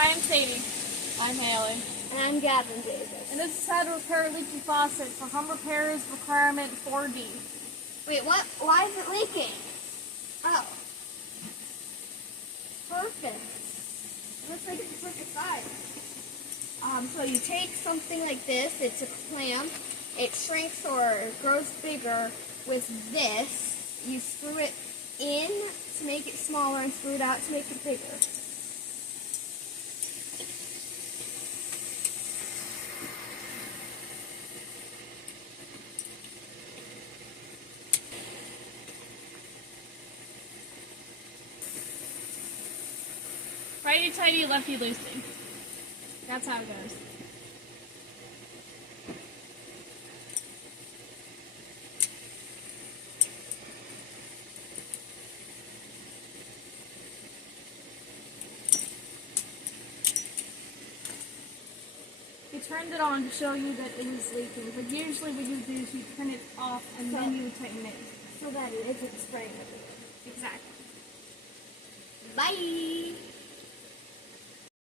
Hi, I'm Sadie. I'm Halie. And I'm Gavin Davis. And this is how to repair a leaky faucet for home repairs requirement 4D. Wait, what? Why is it leaking? Oh. Perfect. Let's make it the perfect size. So you take something like this, it's a clamp, it shrinks or grows bigger with this. You screw it in to make it smaller and screw it out to make it bigger. Righty tighty, lefty loosey. That's how it goes. We turned it on to show you that it was leaking, but usually what you do is you turn it off and then you tighten it. So that it isn't spraying everywhere. Exactly. Bye!